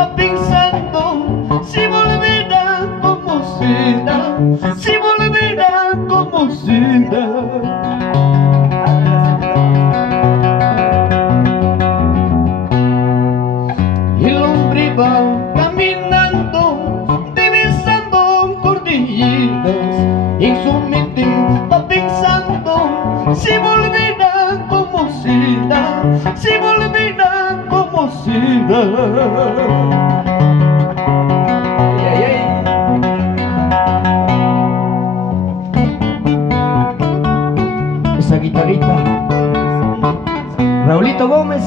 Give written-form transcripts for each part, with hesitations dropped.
va pensando si volverá como será, si volverá como será. El hombre va caminando, divisando cordilleras, en su mente va pensando si volverá como será, si volverá como será. Ay, ay, ay. Esa guitarrita, Raulito Gómez.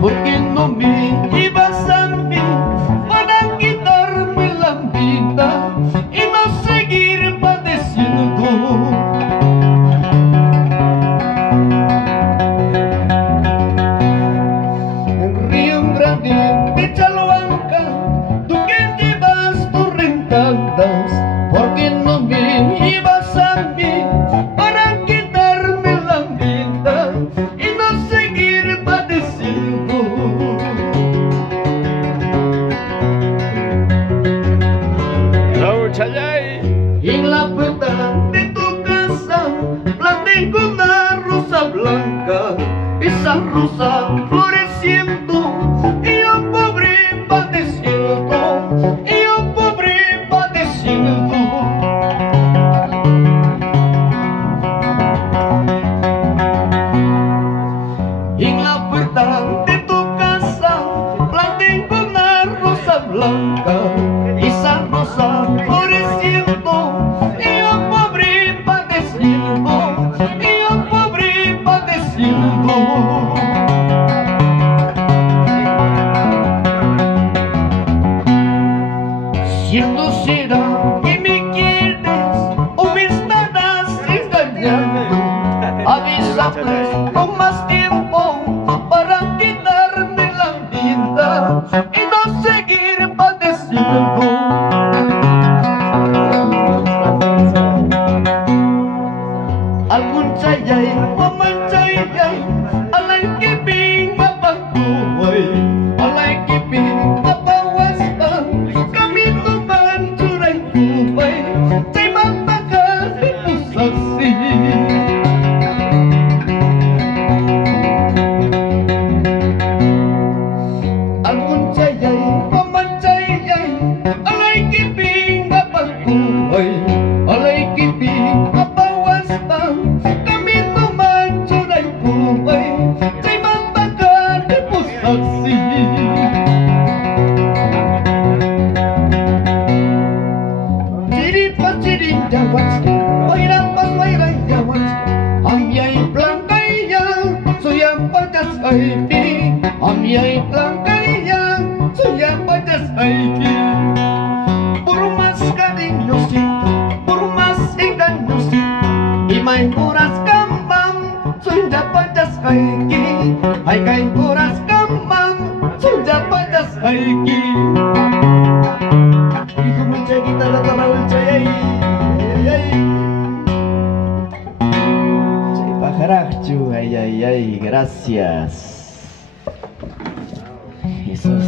¿Por qué no me llevas a mí para quitarme la vida y no seguir padeciendo? En Río Grande de Chaloanca, tú que llevas tus rentadas, ¿por qué no me llevas a mí para quitarme la vida y no seguir padeciendo? En la puerta de tu casa planté una rosa blanca, esa rosa floreciendo, y yo pobre padeciendo, y yo pobre padeciendo. En la puerta de tu casa planté una rosa blanca, esa rosa floreciendo, y yo pobre padeciendo, y yo pobre padeciendo. Cierto será que me quieres o me estarás engañando. Avisa pues con más tiempo para quitarme la vida y no seguir padeciendo. Algún chayay, mamá chayay, alay que pinga pakuay, alay que pinga pawasta, camino manchuray kubay, chay matakas di pusaksi. Algún chayay, mamá chayay, alay que pinga pakuay, alay que pinga pawasta, camino manchuray kubay, chay matakas di pusaksi. Chiripa chirinjawanski, wayrapas wayrayjawanski, amyay blancaya, suyampatas aypi, amyay blancaya, suyampatas aypi. Por más cariñosito, por más engañosito, y may kuras kamam, suyampatas ayki, ay kay kuras kamam, suyampatas ayki. Hijo mucha guitarra para el chay, chay pajarachu, ay, ay, ay, gracias. Jesús.